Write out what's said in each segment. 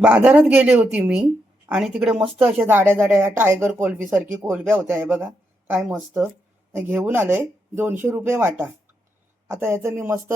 बाजारात गेले होती मी आणि तिकडे मस्त अशा जाड्या जाड्या टायगर कोलबी सारखी कोलब्या होत्या. हे बघा काय मस्त घेऊन आले. 200 रुपये वाटा. आता याचं मी मस्त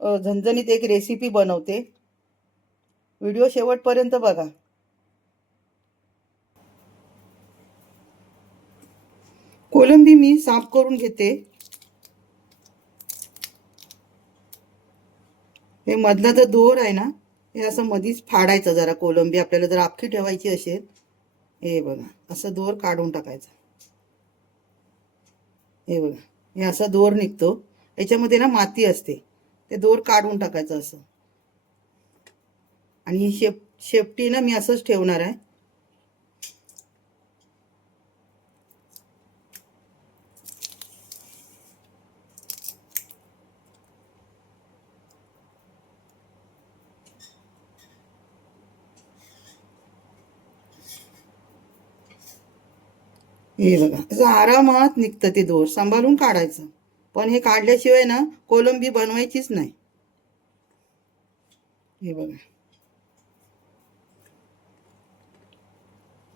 झणझणीत एक रेसिपी बनवते. व्हिडिओ शेवटपर्यंत बघा. कोलंबी मी साफ करून घेते. हे मधला जो दोर आहे ना, हे असं मधीच फाडायचं. जरा कोलंबी आपल्याला जर अख्खी ठेवायची असेल, हे बघा असं दोर काढून टाकायचा. हे बघा हे असा दोर निघतो. याच्यामध्ये ना माती असते, ते दोर काढून टाकायचं असं. आणि ही शेपटी ना मी असंच ठेवणार आहे. हे बघा असं आरामात निघतं. ते दोर सांभाळून काढायचं. पण हे काढल्याशिवाय ना कोलंबी बनवायचीच नाही. हे बघा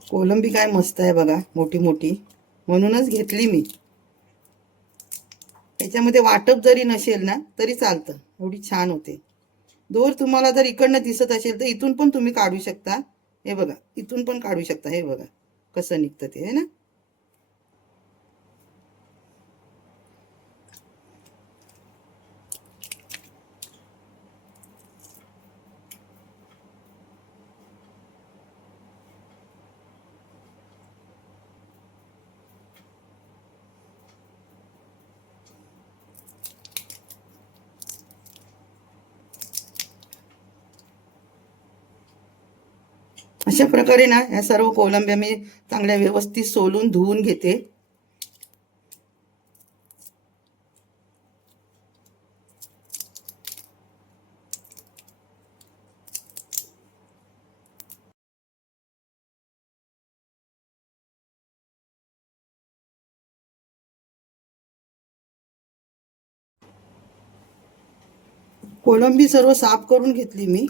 कोलंबी काय मस्त आहे बघा, मोठी मोठी. म्हणूनच घेतली मी. याच्यामध्ये वाटप जरी नसेल ना तरी चालतं, एवढी छान होते. दोर तुम्हाला जर इकडनं दिसत असेल तर इथून पण तुम्ही काढू शकता. हे बघा इथून पण काढू शकता. हे बघा कसं निघतं ते, है ना. अशा प्रकारे ना या सर्व कोलंब्या मी चांगल्या व्यवस्थित सोलून धुवून घेते. कोलंबी सर्व साफ करून घेतली मी.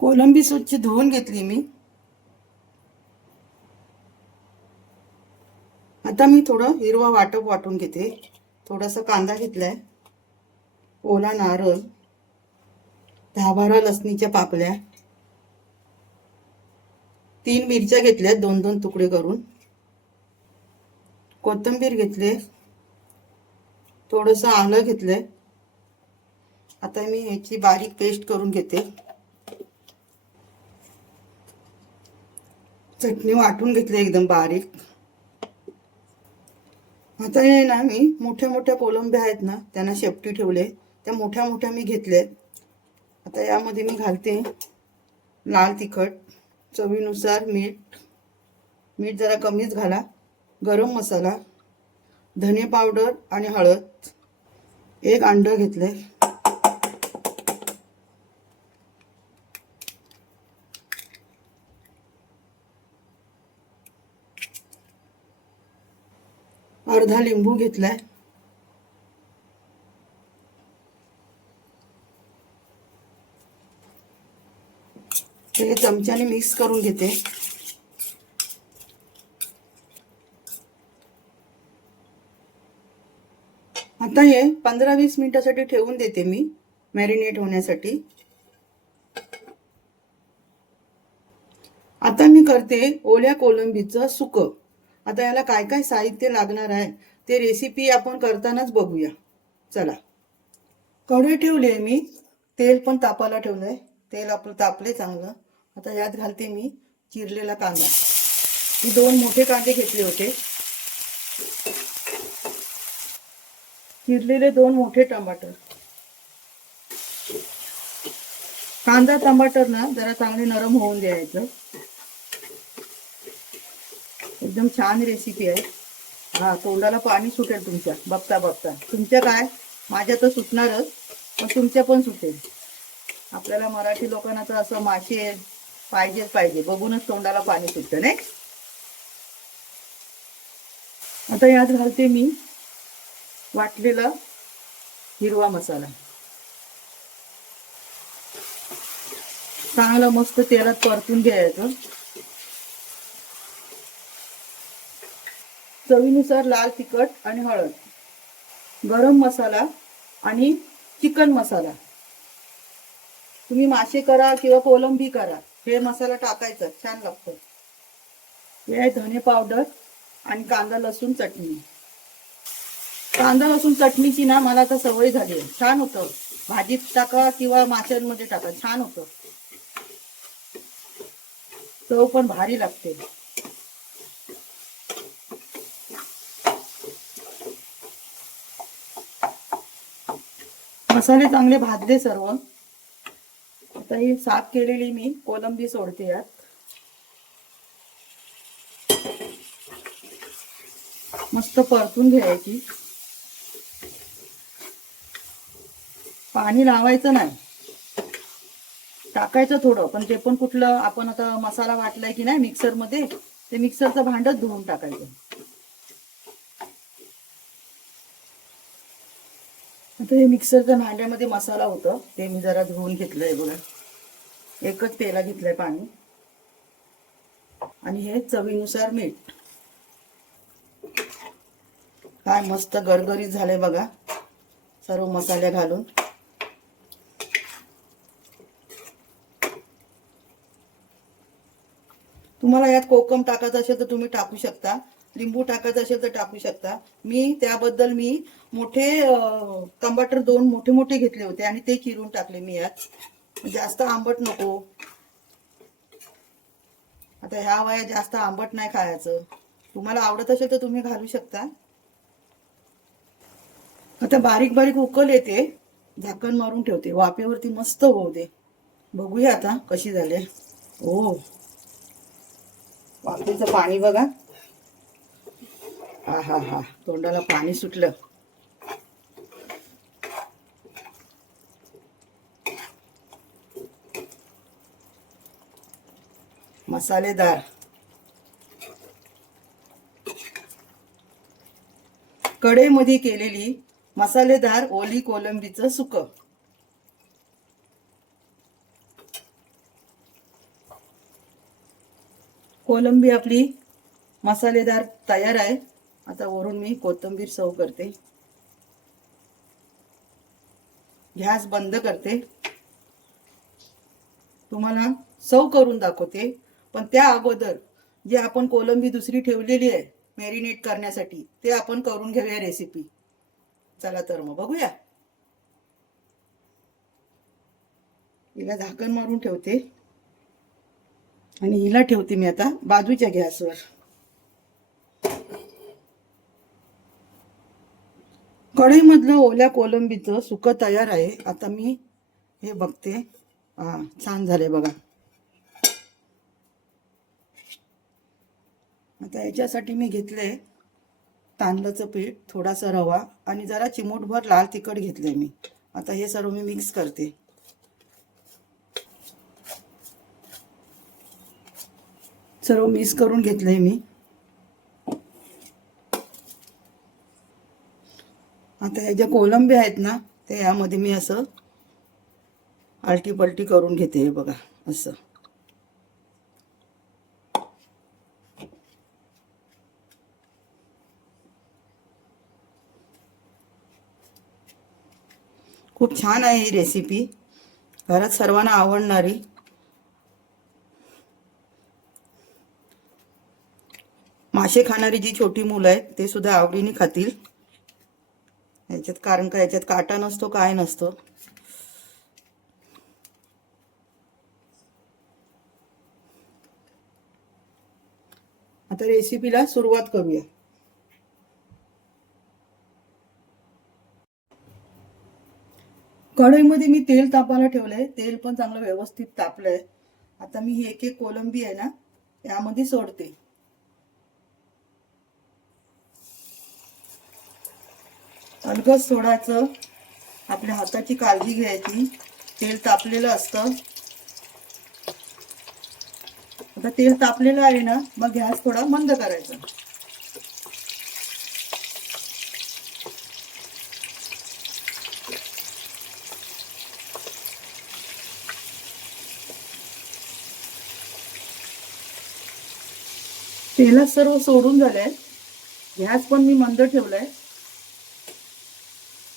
कोलंबी स्वच्छ धुवून घेतली मी. आता मी थोडं हिरवा वाटप वाटून घेते. थोडासा कांदा घेतलाय, ओला नारळ, 10-12 लसणीच्या पाकळ्या, 3 मिरच्या घेतल्या 2-2 तुकडे करून, कोथिंबीर घेतले, थोडंसं आलं घेतलंय. आता मी याची बारीक पेस्ट करून घेते. चटणी वाटून घेतली एकदम बारीक. आता हे ना मी मोठ्या मोठ्या कोलंब्या आहेत ना, त्यांना शेपटी ठेवले. त्या मोठ्या मोठ्या मी घेतले. आता यामध्ये मी घालते लाल तिखट, चवीनुसार मीठ जरा कमीच घाला, गरम मसाला, धने पावडर आणि हळद. 1 अंड घेतले. अर्धा लिंबू घेतलाय. हे चमच्याने मिक्स करून घेते. आता हे 15-20 मिनिटासाठी ठेवून देते मी मॅरिनेट होण्यासाठी. आता मी करते ओल्या कोलंबीचं सुकं. आता याला काय काय साहित्य लागणार आहे ते रेसिपी आपण करतानाच बघूया. चला. कढई ठेवली आहे मी, तेल पण तापायला ठेवलंय. तेल आपलं तापले चांगलं. आता यात घालते मी चिरलेला कांदा. मी 2 मोठे कांदे घेतले होते. चिरलेले 2 मोठे टमाटर. कांदा टमाटर ना जरा चांगले नरम होऊन द्यायचं. एकदम छान रेसिपी आहे. हा, तोंडाला पाणी सुटेल तुमच्या बघता बघता. तुमच्या काय, माझ्या तर सुटणारच, पण तुमच्या पण सुटेल. आपल्याला मराठी लोकांना तर असं मासे पाहिजे, बघूनच तोंडाला पाणी सुटतं नाही. आता यात घालते मी वाटलेला हिरवा मसाला. चांगला मस्त तेलात परतून घ्यायचं. चवीनुसार लाल तिखट आणि हळद, गरम मसाला आणि चिकन मसाला. तुम्ही मासे करा किंवा कोलंबी करा, हे मसाला टाकायचा, छान लागतो. हे आहे धने पावडर आणि कांदा लसूण चटणी. कांदा लसूण चटणीची ना मला आता सवय झाली आहे. छान होतं. भाजीत टाका किंवा माशांमध्ये टाका, छान होतं. चव पण भारी लागते. मसाले चांगले भाजले सर्व. आता ही साफ केलेली मी कोलंबी सोडते यात. मस्त परतून घ्यायची. पाणी लावायचं नाही, टाकायचं थोडं, पण ते पण कुठलं, आपण आता मसाला वाटलाय की नाही मिक्सर मध्ये, ते मिक्सरचं भांडच धुवून टाकायचं. आता हे मिक्सरच्या भांड्यामध्ये मसाला होतं, ते मी जरा धुवून घेतलंय बघा. एकच पेला घेतलंय पाणी. आणि हे चवीनुसार मीठ. काय मस्त गरगरीत झालंय बघा सर्व मसाले घालून. तुम्हाला यात कोकम टाकायचं असेल तर तुम्ही टाकू शकता, लिंबू टाकायचं असेल तर टाकू शकता. त्याबद्दल मी मोठे टमाटर 2 मोठे मोठे घेतले होते आणि ते चिरून टाकले मी यात. जास्त आंबट नको. आता ह्या वयात जास्त आंबट नाही खायचं. तुम्हाला आवडत असेल तर तुम्ही घालू शकता. आता बारीक बारीक उकल येते, झाकण मारून ठेवते. वाफेवरती मस्त होऊ दे. बघूया आता कशी झाले. ओ, वाफेचं पाणी बघा. हा हा हा, तोंडाला पाणी सुटलं. मसालेदार कढईमध्ये केलेली मसालेदार ओली कोलंबीचं सुकं. कोलंबी आपली मसालेदार तयार आहे. आता वरून मी कोथिंबीर सर्व करते. गॅस बंद करते. तुम्हाला सर्व करून दाखवते, पण त्या अगोदर जे आपण कोलंबी दुसरी ठेवलेली आहे मॅरिनेट करण्यासाठी, ते आपण करून घेऊया रेसिपी. चला तर मग बघूया. हिला झाकण मारून ठेवते आणि हिला ठेवते मी आता बाजूच्या गॅसवर. कढईमधलं ओल्या कोलंबीचं सुकं तयार आहे. आता मी हे बघते. हा, छान झाले बघा. आता याच्यासाठी मी घेतले तांदळाचं पीठ, थोडासा रवा आणि जरा चिमूटभर लाल तिखट घेतले मी. आता हे सर्व मी मिक्स करते. सर्व मिक्स करून घेतलंय मी. आता ह्या ज्या कोलंबी आहेत ना, ते यामध्ये मी असं आलटी पलटी करून घेते बघा असं. खूप छान आहे ही रेसिपी, घरात सर्वांना आवडणारी. मासे खाणारी जी छोटी मुलं आहेत ते सुद्धा आवडीने खातील याच्यात, कारण का याच्यात काटा नसतो, काय नसतो. आता रेसिपीला सुरुवात करूया. कढईमध्ये मी तेल तापायला ठेवलंय, तेल पण चांगलं व्यवस्थित तापलंय. आता मी ही एक एक कोलंबी आहे ना यामध्ये सोडते. अलगद सोडायचं, आपल्या हाताची काळजी घ्यायची. तेल तापलेलं असतं. आता तेल तापलेलं आहे ना, मग गॅस थोडा मंद करायचा. तेलात सर्व सोडून झालंय, गॅस पण मी मंद ठेवलाय.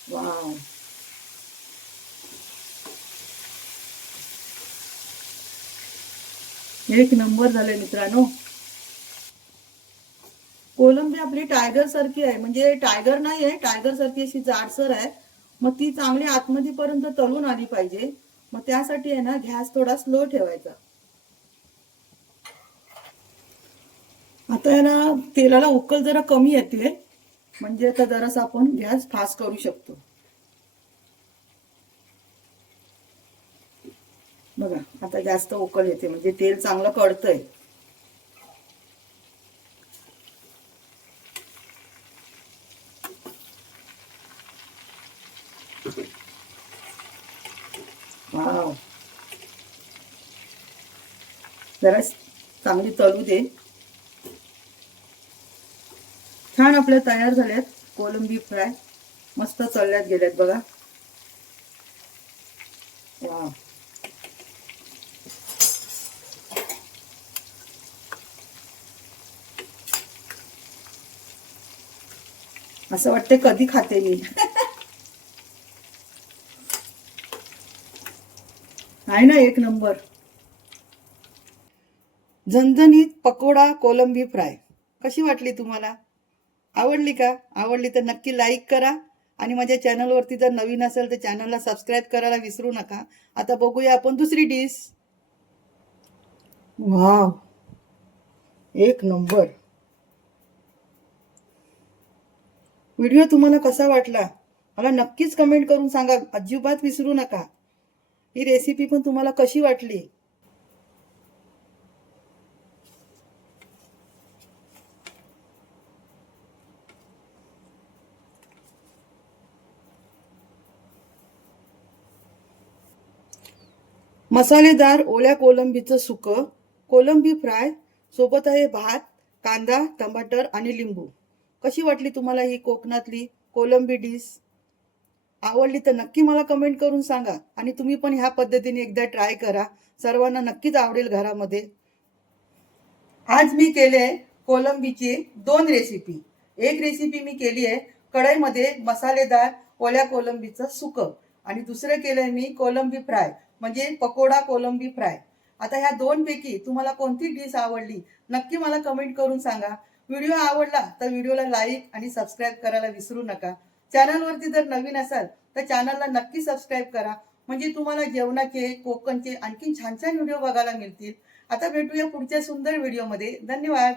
वाव, एक नंबर झालंय मित्रांनो. कोलंबी आपली टायगर सारखी आहे, म्हणजे टायगर नाही आहे, टायगर सारखी अशी जाडसर आहे. मग ती चांगली आतमध्ये पर्यंत तळून आली पाहिजे. मग त्यासाठी आहे ना गॅस थोडा स्लो ठेवायचा. आता आहे ना तेलाला उकल जरा कमी येते, म्हणजे आता जरासा आपण गॅस फास्ट करू शकतो. बघा आता जास्त उकल येते, म्हणजे तेल चांगलं कळतंय. वाव, जरा चांगली तळू दे. छान आपल्या तयार झाल्यात कोलंबी फ्राय, मस्त तळल्यात गेल्यात बघा. वाव, असं वाटतं कधी खाते मी. आहे ना एक नंबर. झणझणीत पकोडा कोलंबी फ्राय कशी वाटली तुम्हाला? आवडली का? आवडली तर नक्की लाईक करा आणि माझ्या चॅनलवरती जर नवीन असेल तर चॅनलला सबस्क्राईब करायला विसरू नका. आता बघूया आपण दुसरी डिश. वाव, एक नंबर. व्हिडिओ तुम्हाला कसा वाटला मला नक्कीच कमेंट करून सांगा, अजिबात विसरू नका. ही रेसिपी पण तुम्हाला कशी वाटली? मसालेदार ओल्या कोलंबीचं सुकं, कोलंबी फ्राय, सोबत आहे भात, कांदा, टमाटर आणि लिंबू. कशी वाटली तुम्हाला ही कोकणातली कोलंबी डिश? आवडली तर नक्की मला कमेंट करून सांगा आणि तुम्ही पण ह्या पद्धतीने एकदा ट्राय करा, सर्वांना नक्कीच आवडेल घरामध्ये. आज मी केले कोलंबीची दोन रेसिपी. एक रेसिपी मी केली आहे कढईमध्ये मसालेदार ओल्या कोलंबीचं सुकं, आणि दुसरं केलंय मी कोलंबी फ्राय, म्हणजे पकोडा कोलंबी फ्राय. आता ह्या दोन पैकी तुम्हाला कोणती डिश आवडली नक्की मला कमेंट करून सांगा. व्हिडिओ आवडला तर व्हिडिओला लाईक आणि सबस्क्राईब करायला विसरू नका. चॅनलवरती जर नवीन असाल तर चॅनलला नक्की सबस्क्राईब करा, म्हणजे तुम्हाला जेवणाचे, कोकणचे आणखी छान छान व्हिडिओ बघायला मिळतील. आता भेटूया पुढच्या सुंदर व्हिडिओमध्ये. धन्यवाद.